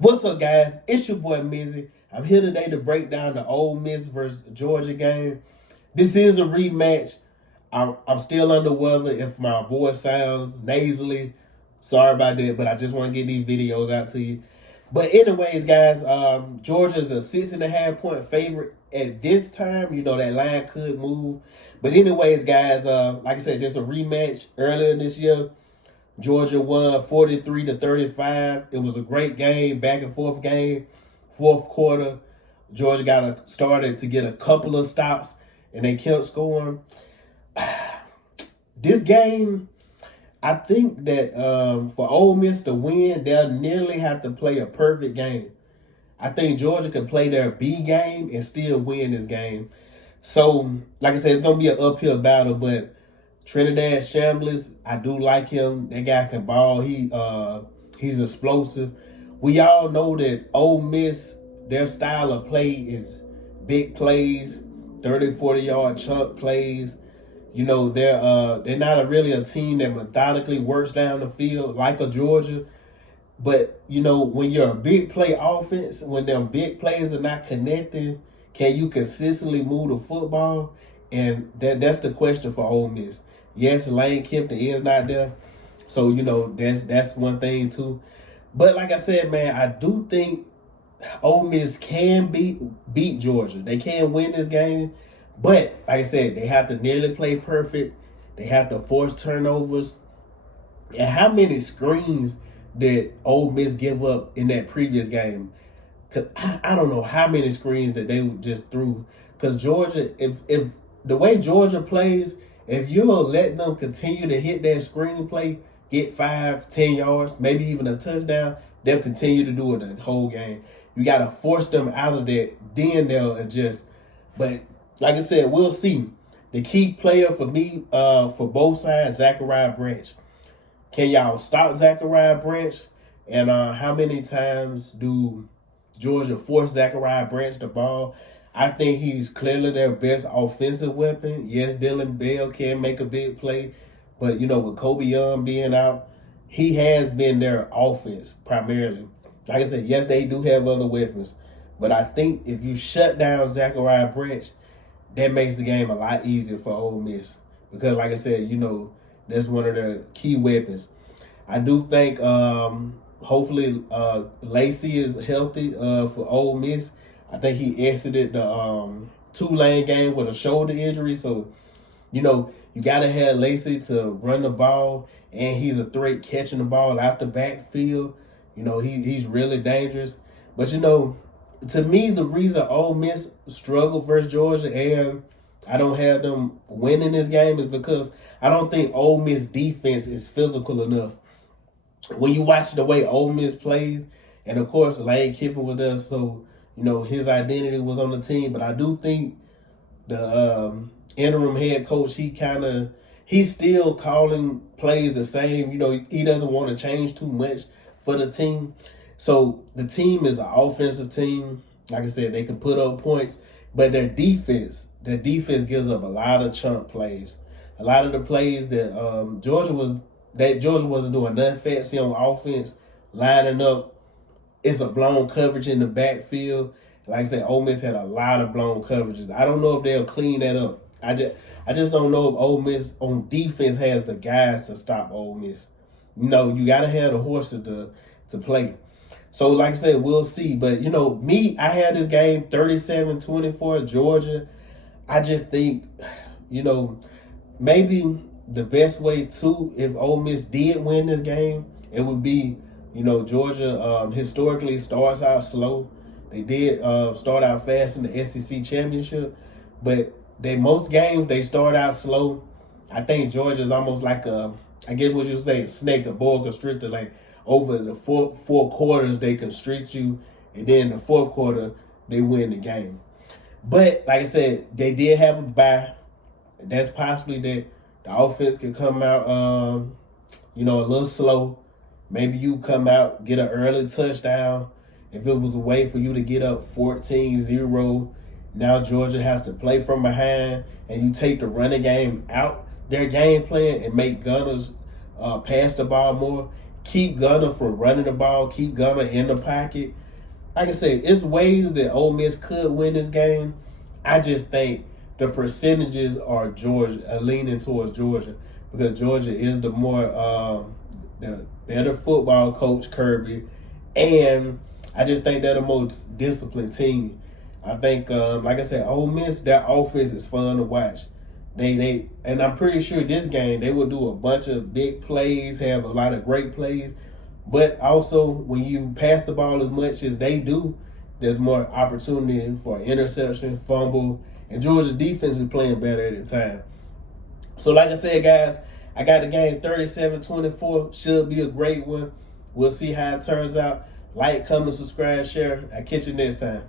What's up, guys? It's your boy Mizzy. I'm here today to break down the Ole Miss versus Georgia game. This is a rematch. I'm still under weather. If my voice sounds nasally, sorry about that, but I just want to get these videos out to you. But anyways, guys, Georgia is a 6.5 point favorite at this time. You know that line could move. But anyways, guys, like I said, there's a rematch earlier this year. Georgia won 43-35. It was a great game, back and forth game. Fourth quarter, Georgia started to get a couple of stops, and they kept scoring. This game, I think that for Ole Miss to win, they'll nearly have to play a perfect game. I think Georgia could play their B game and still win this game. So, like I said, it's gonna be an uphill battle, but Trinidad Shambliss, I do like him. That guy can ball. He's explosive. We all know that Ole Miss, their style of play is big plays, 30, 40-yard chunk plays. You know, they're not really a team that methodically works down the field like a Georgia. But, you know, when you're a big play offense, when them big plays are not connecting, can you consistently move the football? And that's the question for Ole Miss. Yes, Lane Kiffin is not there. So, you know, that's one thing too. But like I said, man, I do think Ole Miss can beat Georgia. They can win this game. But like I said, they have to nearly play perfect. They have to force turnovers. And how many screens did Ole Miss give up in that previous game? Cause I don't know how many screens that they just threw. Cause Georgia, if the way Georgia plays, if you'll let them continue to hit that screenplay, get 5, 10 yards, maybe even a touchdown, they'll continue to do it the whole game. You gotta force them out of that, then they'll adjust. But like I said, we'll see. The key player for me, for both sides, Zachariah Branch. Can y'all stop Zachariah Branch? And how many times do Georgia force Zachariah Branch the ball? I think he's clearly their best offensive weapon. Yes, Dylan Bell can make a big play, but you know, with Kobe Young being out, he has been their offense primarily. Like I said, yes, they do have other weapons, but I think if you shut down Zachariah Branch, that makes the game a lot easier for Ole Miss. Because like I said, you know, that's one of the key weapons. I do think hopefully Lacey is healthy for Ole Miss. I think he exited the Tulane game with a shoulder injury. So, you know, you got to have Lacey to run the ball, and he's a threat catching the ball out the backfield. You know, he's really dangerous. But, you know, to me, the reason Ole Miss struggled versus Georgia and I don't have them winning this game is because I don't think Ole Miss defense is physical enough. When you watch the way Ole Miss plays, and of course Lane Kiffin was there, so you know his identity was on the team. But I do think the interim head coach, he's still calling plays the same. You know, he doesn't want to change too much for the team. So the team is an offensive team. Like I said, they can put up points, but their defense gives up a lot of chunk plays. A lot of the plays that Georgia wasn't doing nothing fancy on offense, lining up. It's a blown coverage in the backfield. Like I said, Ole Miss had a lot of blown coverages. I don't know if they'll clean that up. I just don't know if Ole Miss on defense has the guys to stop Ole Miss. You know, you got to have the horses to play. So, like I said, we'll see. But, you know, I had this game 37-24, Georgia. I just think, you know, maybe the best way too, if Ole Miss did win this game, it would be, you know, Georgia historically starts out slow. They did start out fast in the SEC championship, but most games they start out slow. I think Georgia is almost like I guess what you say, a snake, a boa constrictor. Like over the four quarters they constrict you, and then the fourth quarter they win the game. But like I said, they did have a bye. That's possibly that the offense can come out, you know, a little slow. Maybe you come out, get an early touchdown. If it was a way for you to get up 14-0, now Georgia has to play from behind, and you take the running game out their game plan and make Gunners pass the ball more. keep Gunner from running the ball, keep Gunner in the pocket. Like I said, it's ways that Ole Miss could win this game. I just think the percentages are leaning towards Georgia, because Georgia is the better football coach, Kirby, and I just think they're the most disciplined team. I think, like I said, Ole Miss, their offense is fun to watch. And I'm pretty sure this game they will do a bunch of big plays, have a lot of great plays. But also, when you pass the ball as much as they do, there's more opportunity for interception, fumble, and Georgia defense is playing better at the time. So, like I said, guys, I got the game 37-24. Should be a great one. We'll see how it turns out. Like, comment, subscribe, share. I'll catch you next time.